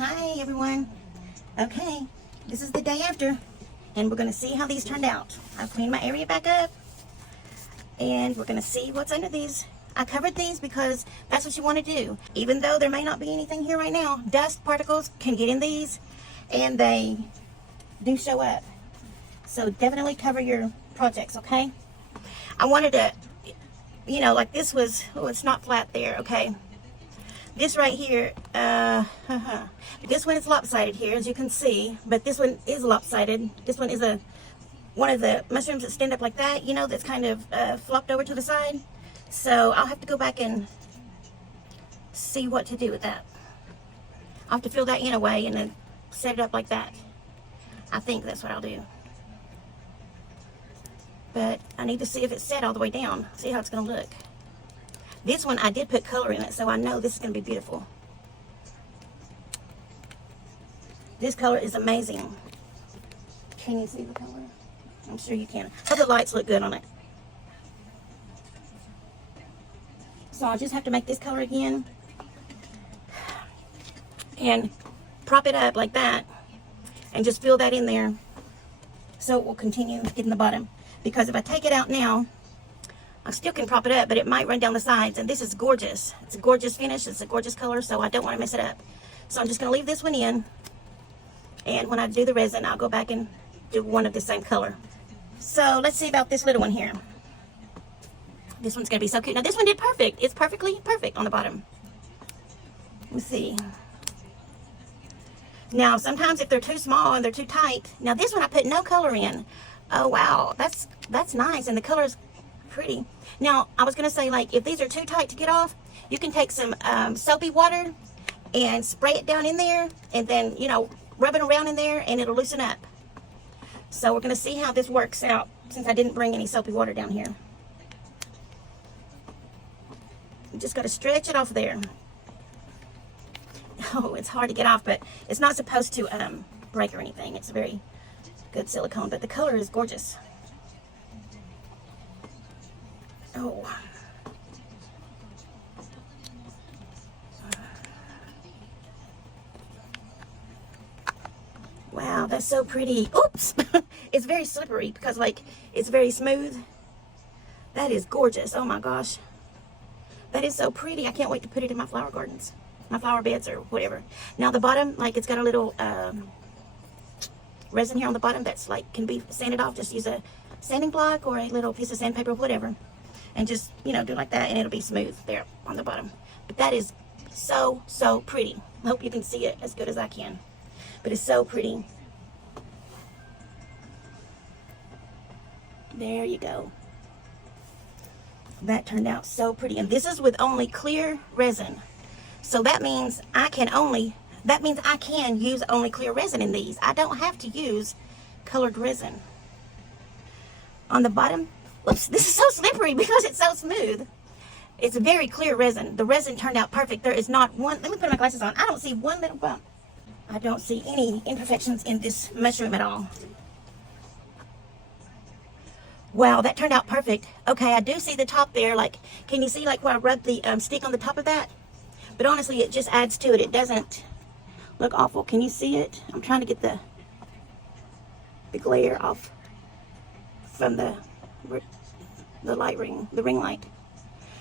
Hi everyone. Okay, this is the day after, and we're going to see how these turned out. I've cleaned my area back up, and we're going to see what's under these. I covered these because that's what you want to do. Even though there may not be anything here right now, dust particles can get in these, and they do show up. So definitely cover your projects, okay? I wanted to, you know, like this was, oh, it's not flat there, okay? This right here, this one is lopsided here, as you can see, but this one is lopsided. This one is one of the mushrooms that stand up like that, you know, that's kind of flopped over to the side. So I'll have to go back and see what to do with that. I'll have to fill that in a way and then set it up like that. I think that's what I'll do. But I need to see if it's set all the way down, see how it's going to look. This one, I did put color in it, so I know this is going to be beautiful. This color is amazing. Can you see the color? I'm sure you can. But the lights look good on it. So I'll just have to make this color again. And prop it up like that. And just fill that in there. So it will continue getting the bottom. Because if I take it out now, I still can prop it up, but it might run down the sides. And this is gorgeous. It's a gorgeous finish. It's a gorgeous color, so I don't want to mess it up. So I'm just going to leave this one in. And when I do the resin, I'll go back and do one of the same color. So let's see about this little one here. This one's going to be so cute. Now this one did perfect. It's perfectly perfect on the bottom. Let's see. Now sometimes if they're too small and they're too tight. Now this one I put no color in. Oh wow, that's nice, and the color's pretty. Now I was gonna say, like, if these are too tight to get off, you can take some soapy water and spray it down in there, and then, you know, rub it around in there and it'll loosen up. So we're gonna see how this works out, since I didn't bring any soapy water down here. You just gotta stretch it off there. Oh, it's hard to get off, but it's not supposed to break or anything. It's a very good silicone, but the color is gorgeous. Oh. Wow, that's so pretty. Oops. It's very slippery because, like, it's very smooth. That is gorgeous. Oh my gosh. That is so pretty. I can't wait to put it in my flower gardens, my flower beds or whatever. Now the bottom, like, it's got a little resin here on the bottom that's like can be sanded off. Just use a sanding block or a little piece of sandpaper or whatever, and just, you know, do like that, and it'll be smooth there on the bottom. But that is so pretty. I hope you can see it as good as I can, but it's so pretty. There you go. That turned out so pretty, and this is with only clear resin. So that means I can use only clear resin in these. I don't have to use colored resin. On the bottom, whoops, this is so slippery because it's so smooth. It's a very clear resin. The resin turned out perfect. There is not one, let me put my glasses on. I don't see one little bump. I don't see any imperfections in this mushroom at all. Wow, that turned out perfect. Okay, I do see the top there. Like, can you see like where I rubbed the stick on the top of that? But honestly, it just adds to it. It doesn't look awful. Can you see it? I'm trying to get the glare off from the light ring, the ring light.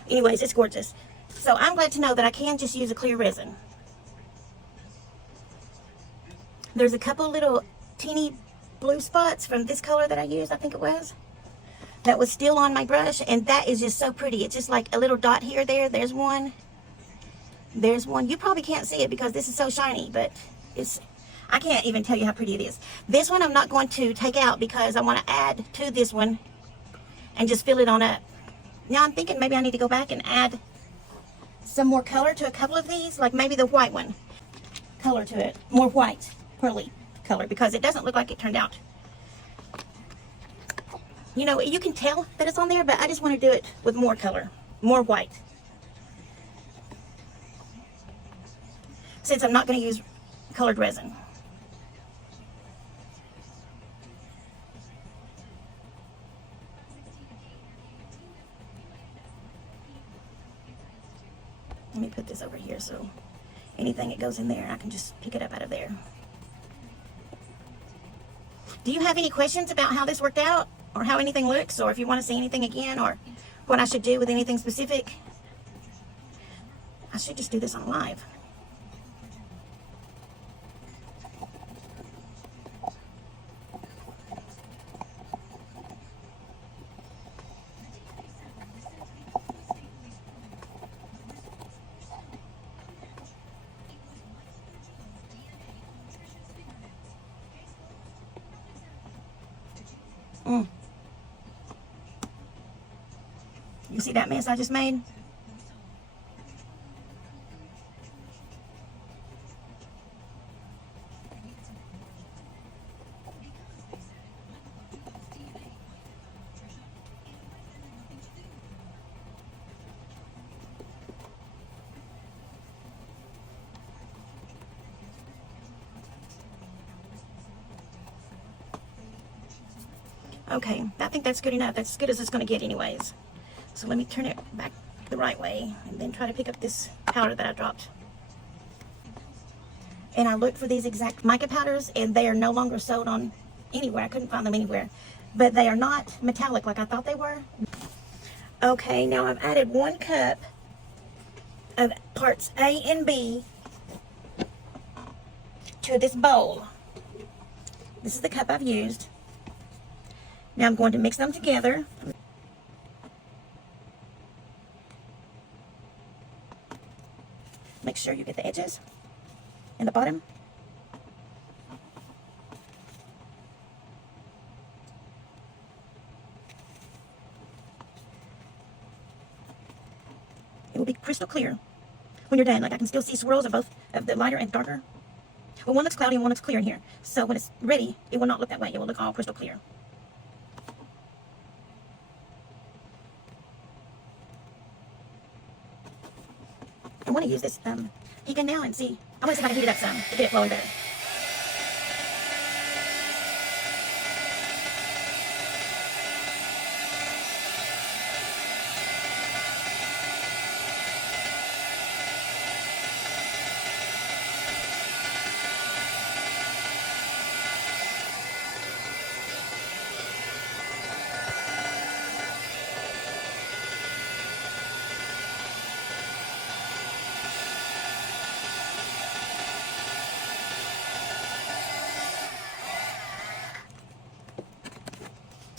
Anyways, it's gorgeous. So I'm glad to know that I can just use a clear resin. There's a couple little teeny blue spots from this color that I used, I think it was, that was still on my brush, and that is just so pretty. It's just like a little dot here, there's one. There's one. You probably can't see it because this is so shiny, but I can't even tell you how pretty it is. This one I'm not going to take out because I want to add to this one and just fill it on up. Now I'm thinking maybe I need to go back and add some more color to a couple of these, like maybe the white one. Color to it. More white, pearly color, because it doesn't look like it turned out. You know, you can tell that it's on there, but I just want to do it with more color, more white. Since I'm not going to use colored resin. Let me put this over here so anything that goes in there. I can just pick it up out of there. Do you have any questions about how this worked out, or how anything looks, or if you want to see anything again, or what I should do with anything specific? I should just do this on live. You see that mess I just made? Okay, I think that's good enough. That's as good as it's going to get anyways. So let me turn it back the right way and then try to pick up this powder that I dropped. And I looked for these exact mica powders, and they are no longer sold on anywhere. I couldn't find them anywhere. But they are not metallic like I thought they were. Okay, now I've added 1 cup of parts A and B to this bowl. This is the cup I've used. Now I'm going to mix them together. Make sure you get the edges and the bottom. It will be crystal clear when you're done. Like I can still see swirls of both of the lighter and darker. Well, one looks cloudy and one looks clear in here. So when it's ready, it will not look that way. It will look all crystal clear. I want to use this heat gun now and see. I want to see if I can heat it up some to get it flowing better.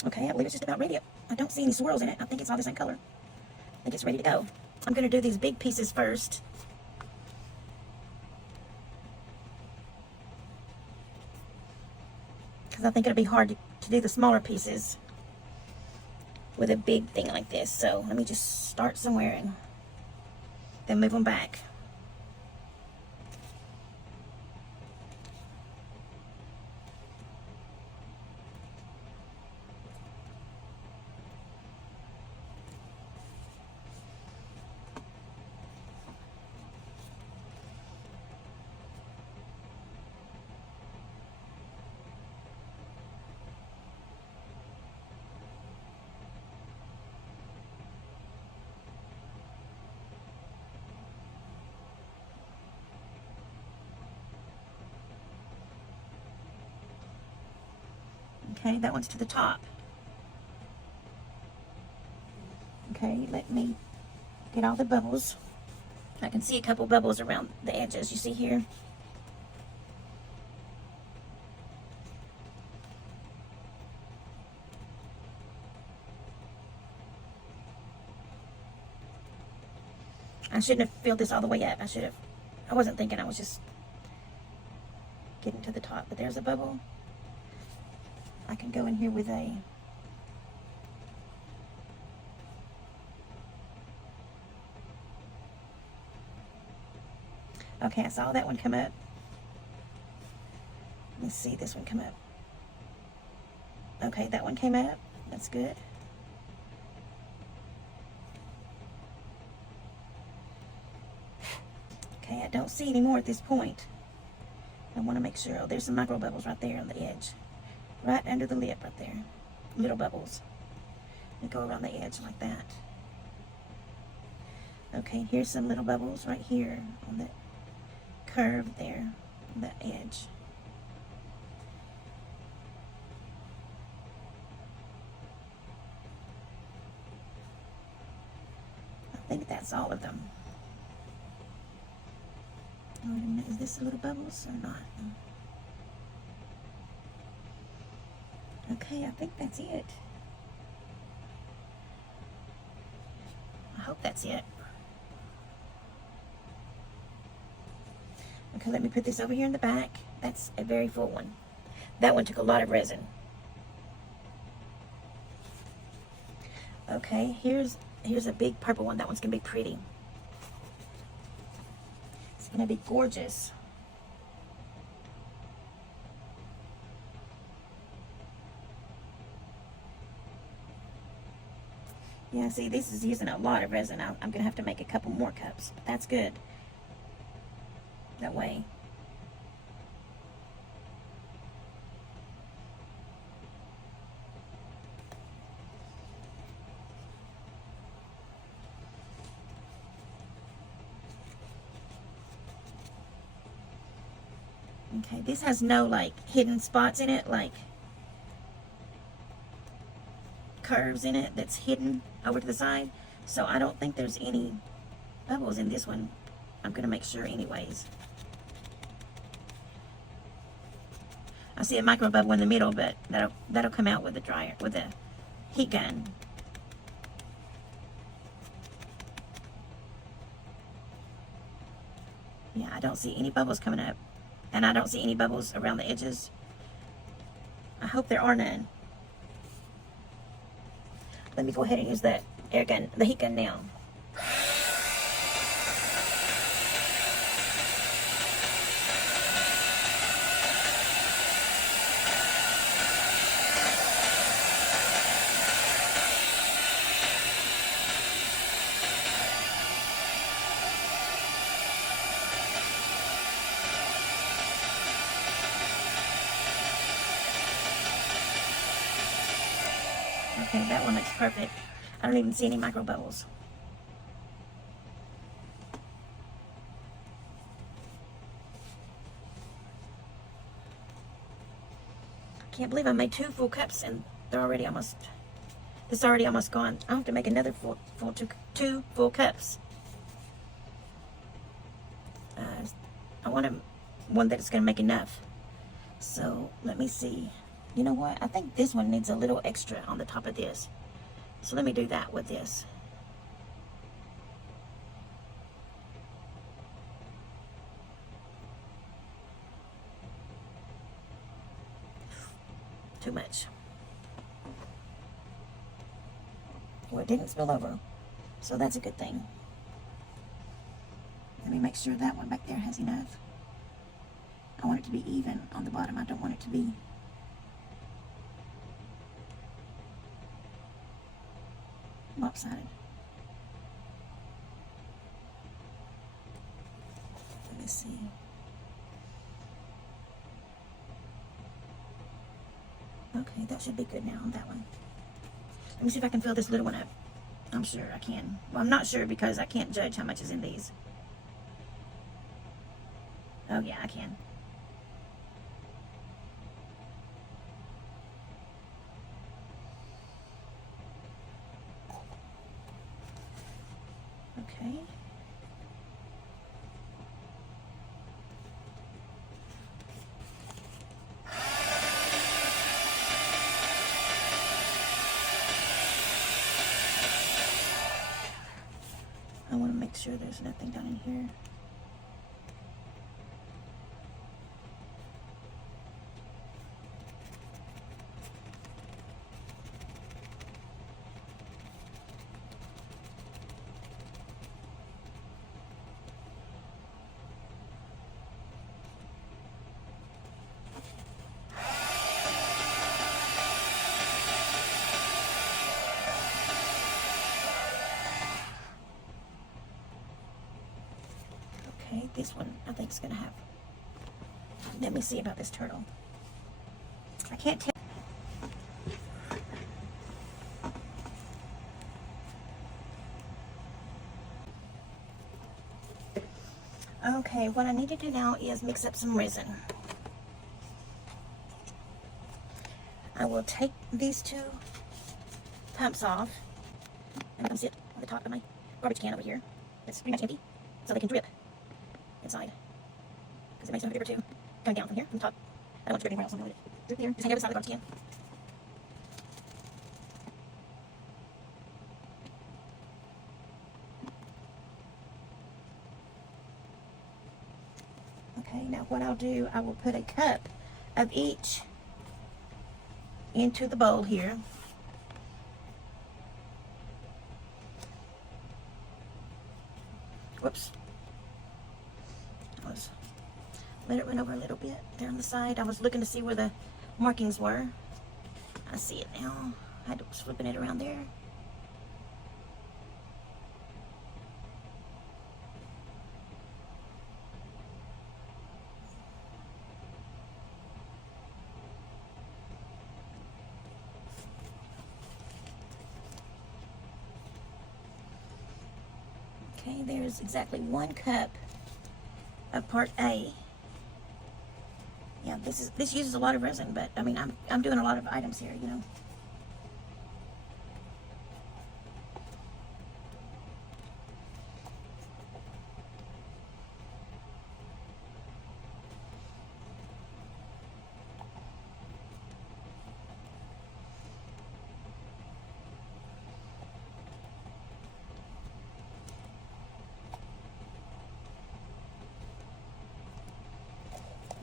Okay, I believe it's just about ready. I don't see any swirls in it. I think it's all the same color. I think it's ready to go. I'm going to do these big pieces first. Because I think it'll be hard to do the smaller pieces with a big thing like this. So let me just start somewhere and then move them back. Okay, that one's to the top. Okay, let me get all the bubbles. I can see a couple bubbles around the edges. You see here? I shouldn't have filled this all the way up. I wasn't thinking. I was just getting to the top. But there's a bubble. I can go in here with a okay, I saw that one come up. Let's see this one come up. Okay, that one came up. That's good. Okay, I don't see any more at this point. I want to make sure. Oh, there's some micro bubbles right there on the edge. Right under the lip right there. Little bubbles. And go around the edge like that. Okay, here's some little bubbles right here on curve there, the edge. I think that's all of them. Oh, wait a minute, is this a little bubbles or not? Okay, I think that's it. I hope that's it. Okay, let me put this over here in the back. That's a very full one. That one took a lot of resin. Okay, here's a big purple one. That one's gonna be pretty. It's gonna be gorgeous. Yeah, see, this is using a lot of resin. I'm gonna have to make a couple more cups, but that's good. That way. Okay, this has no like hidden spots in it, like curves in it that's hidden over to the side. So I don't think there's any bubbles in this one. I'm gonna make sure anyways. I see a micro bubble in the middle, but that'll come out with the dryer, with the heat gun. Yeah, I don't see any bubbles coming up, and I don't see any bubbles around the edges. I hope there are none. Let me go ahead and use that air gun, the heat gun now. Okay, that one looks perfect. I don't even see any micro bubbles. Can't believe I made 2 full cups and they're already almost, it's already almost gone. I'll have to make another two full cups. I want one that's going to make enough. So let me see. You know what? I think this one needs a little extra on the top of this. So let me do that with this. Too much. Well, it didn't spill over, so that's a good thing. Let me make sure that one back there has enough. I want it to be even on the bottom. I don't want it to be lopsided. Let me see. Okay, that should be good now on that one. Let me see if I can fill this little one up. I'm sure I can. Well, I'm not sure because I can't judge how much is in these. Oh yeah, I can. Okay. I want to make sure there's nothing down in here. Okay, this one I think is gonna have. Let me see about this turtle. I can't tell. Okay, what I need to do now is mix up some resin. I will take these two pumps off and let them sit on the top of my garbage can over here. It's pretty much empty, so they can drip inside. Because it makes no difference too. Coming down from here, from the top. I don't want to drip anywhere else. I'm going to let it drip there. Just hang over the side of the garbage can. Okay, now what I'll do, I will put a cup of each into the bowl here. Whoops. Let it run over a little bit there on the side. I was looking to see where the markings were. I see it now. I was flipping it around there. Okay, there's exactly 1 cup of part A. Yeah, this uses a lot of resin, but I mean I'm doing a lot of items here, you know.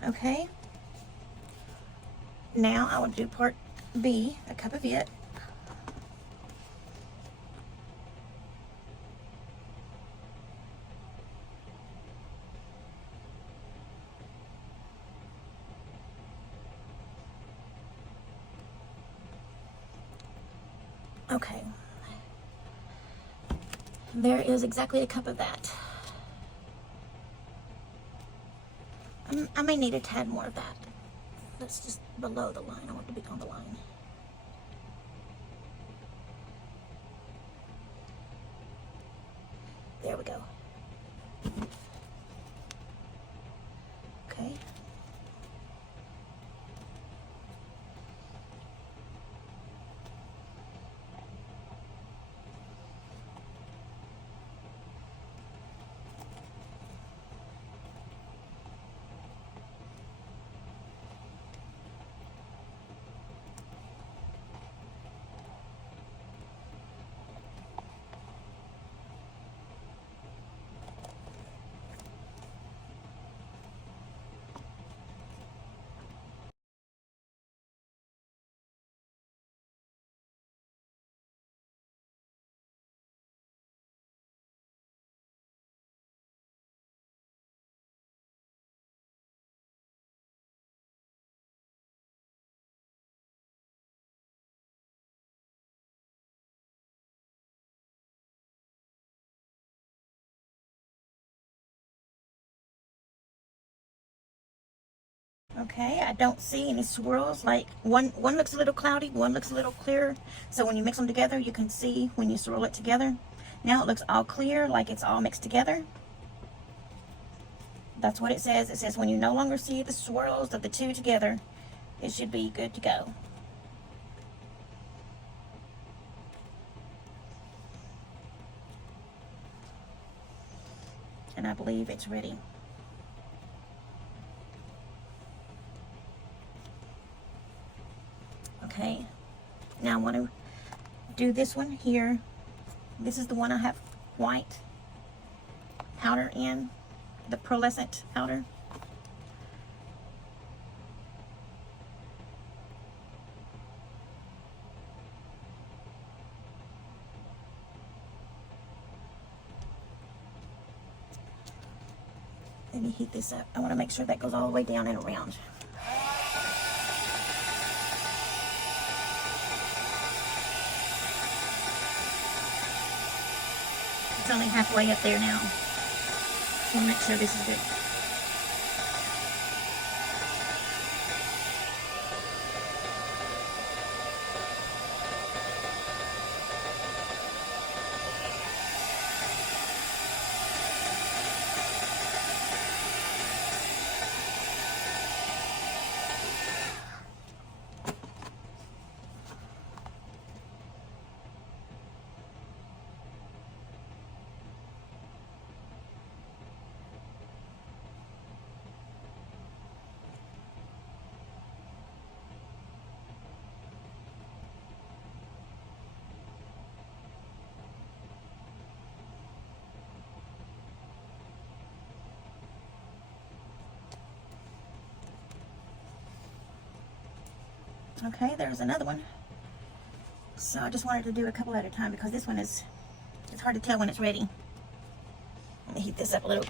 Okay. Now I will do part B, a cup of it. Okay. There is exactly a cup of that. I may need a tad more of that. That's just below the line. I want it to be on the line. There we go. Okay. Okay, I don't see any swirls. Like one looks a little cloudy, one looks a little clearer. So when you mix them together, you can see when you swirl it together. Now it looks all clear, like it's all mixed together. That's what it says. It says when you no longer see the swirls of the two together, it should be good to go. And I believe it's ready. Okay, now I want to do this one here. This is the one I have white powder in, the pearlescent powder. Let me heat this up. I want to make sure that goes all the way down and around. It's only halfway up there now. So I'll make sure this is good. Okay, there's another one. So I just wanted to do a couple at a time because this one is, it's hard to tell when it's ready. Let me heat this up a little.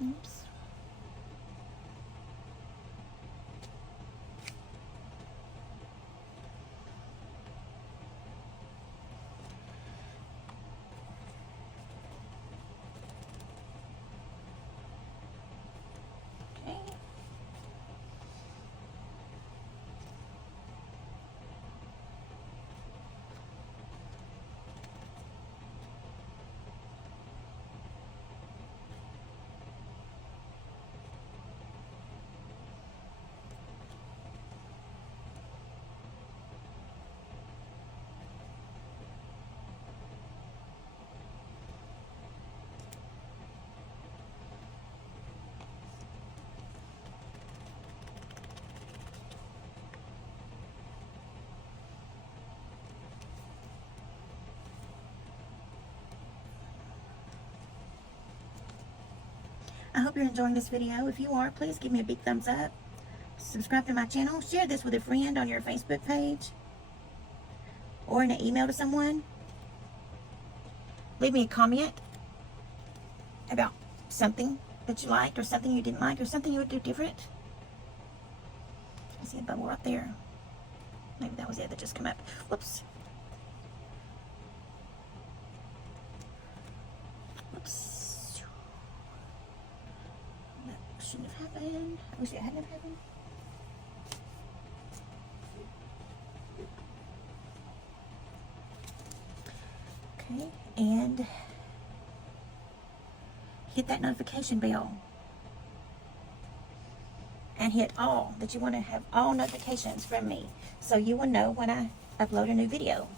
Oops. Okay. I hope you're enjoying this video. If you are, please give me a big thumbs up. Subscribe to my channel. Share this with a friend on your Facebook page or in an email to someone. Leave me a comment about something that you liked or something you didn't like or something you would do different. I see a bubble right there. Maybe that was it that just came up. Whoops. Whoops. That shouldn't have happened. I wish it hadn't have happened. Okay, and hit that notification bell. And hit all, that you want to have all notifications from me so you will know when I upload a new video.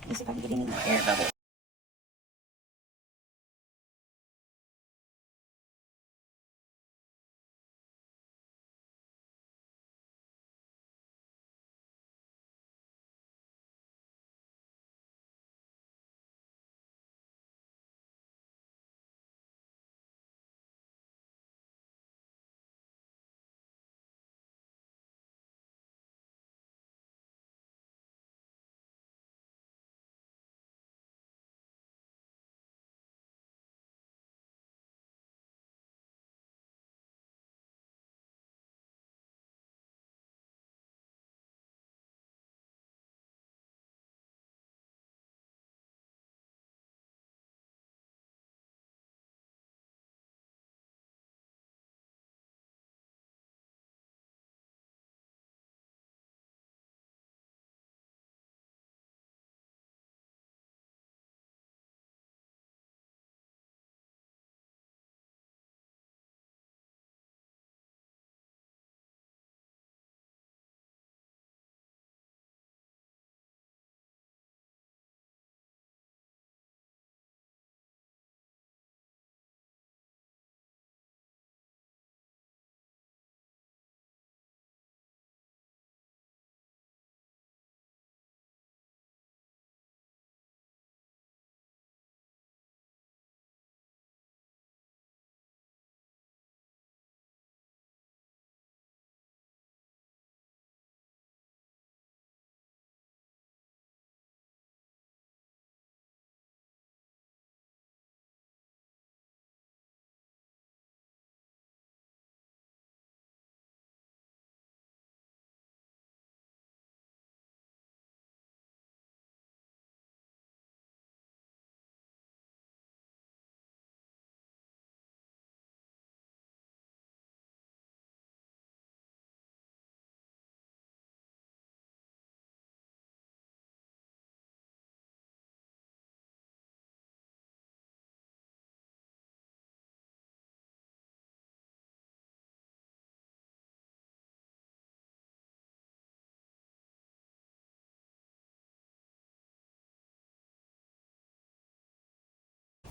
Let me see if I can get any more air bubbles.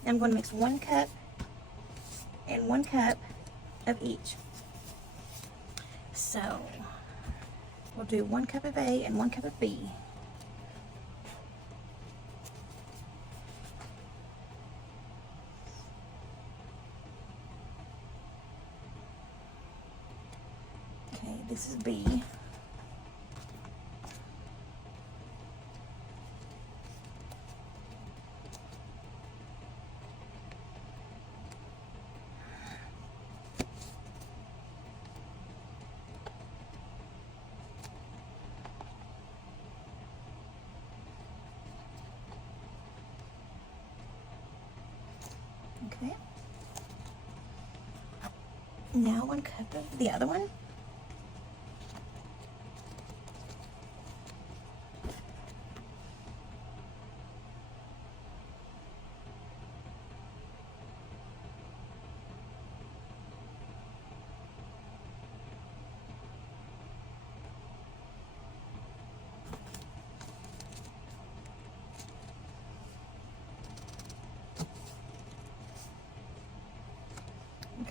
I'm going to mix 1 cup and 1 cup of each. So we'll do 1 cup of A and 1 cup of B. Okay, this is B. Okay. Now 1 cup of the other one.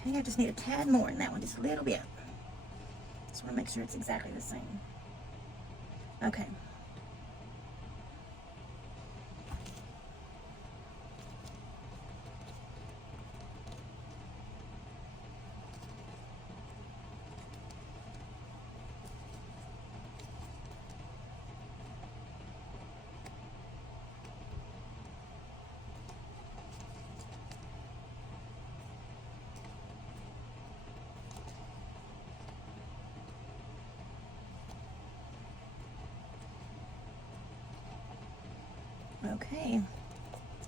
Okay, I just need a tad more in that one, just a little bit. Just want to make sure it's exactly the same. Okay. Okay,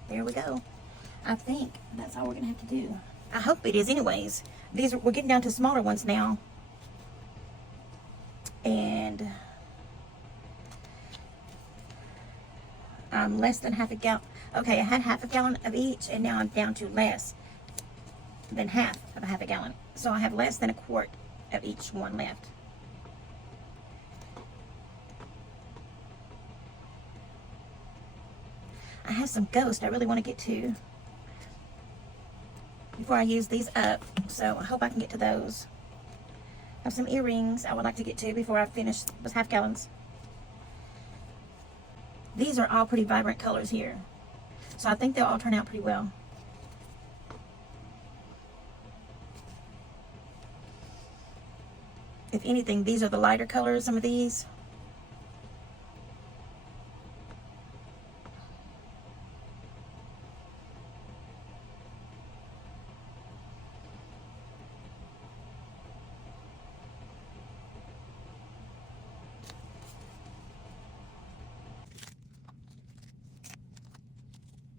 there we go. I think that's all we're gonna have to do. I hope it is anyways. We're getting down to smaller ones now. And less than half a gallon. Okay, I had half a gallon of each, and now I'm down to less than half of a half a gallon. So I have less than a quart of each one left. I have some ghosts I really want to get to before I use these up, so I hope I can get to those. I have some earrings I would like to get to before I finish those half gallons. These are all pretty vibrant colors here, so I think they'll all turn out pretty well. If anything, these are the lighter colors, some of these.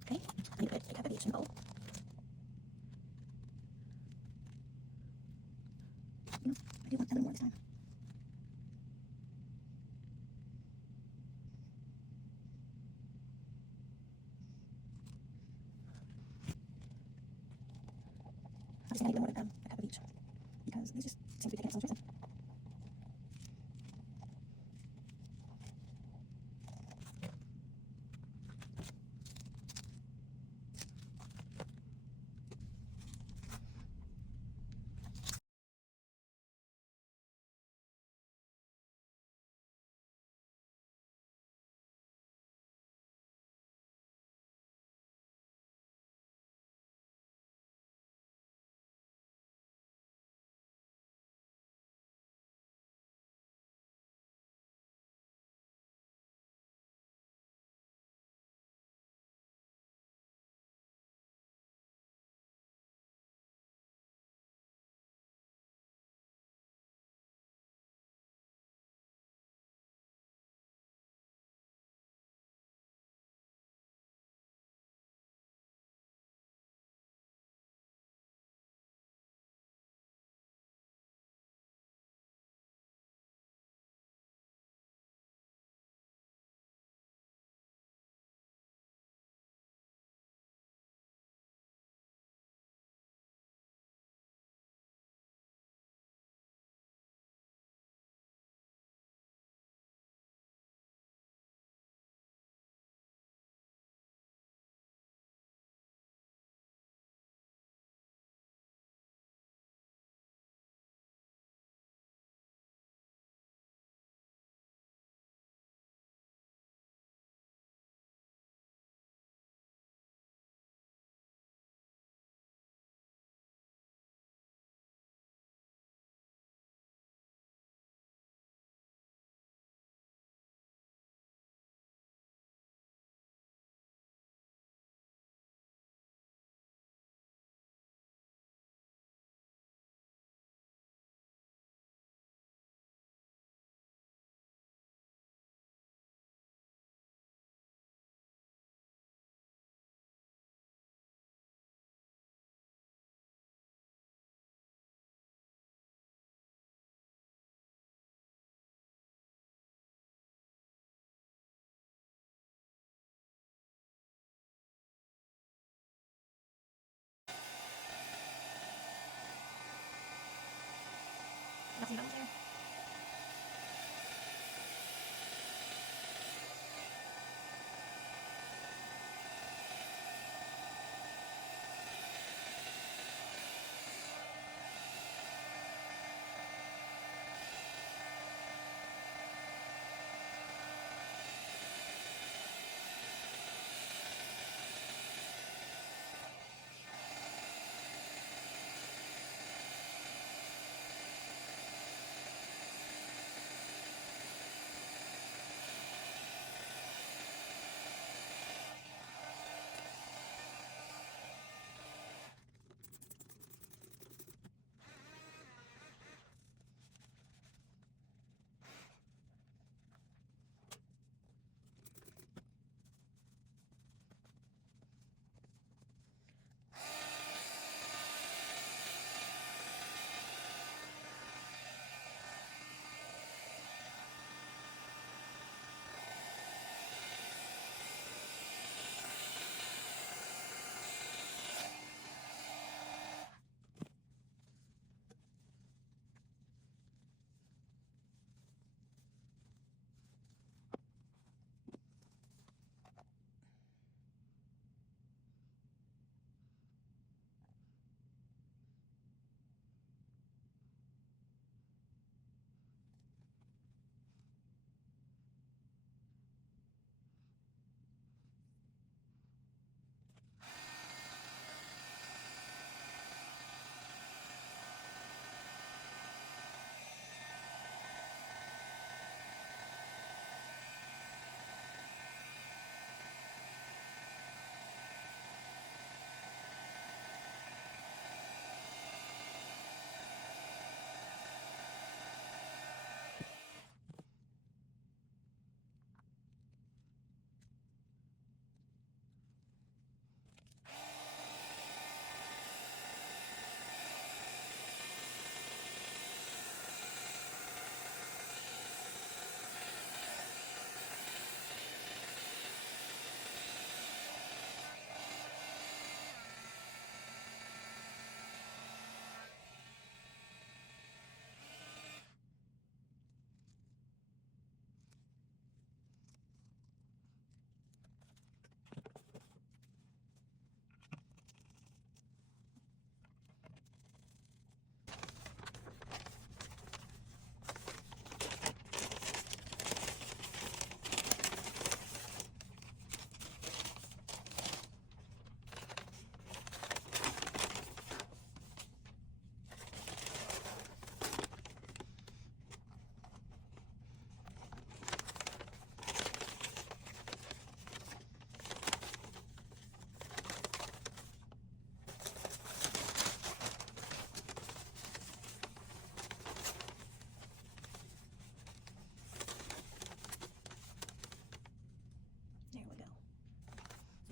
Okay, I need to put a cup of each in the bowl. You know, I do want a little more this time. I just need a little more than a cup of each because these just seem to be taking up so much resin.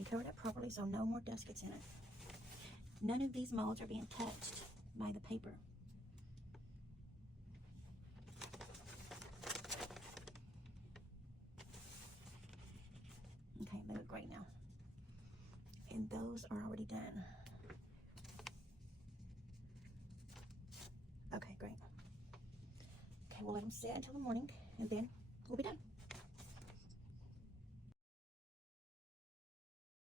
and cover it up properly so no more dust gets in it. None of these molds are being touched by the paper. Okay, they look great now. And those are already done. Okay, great. Okay, we'll let them sit until the morning, and then we'll be done.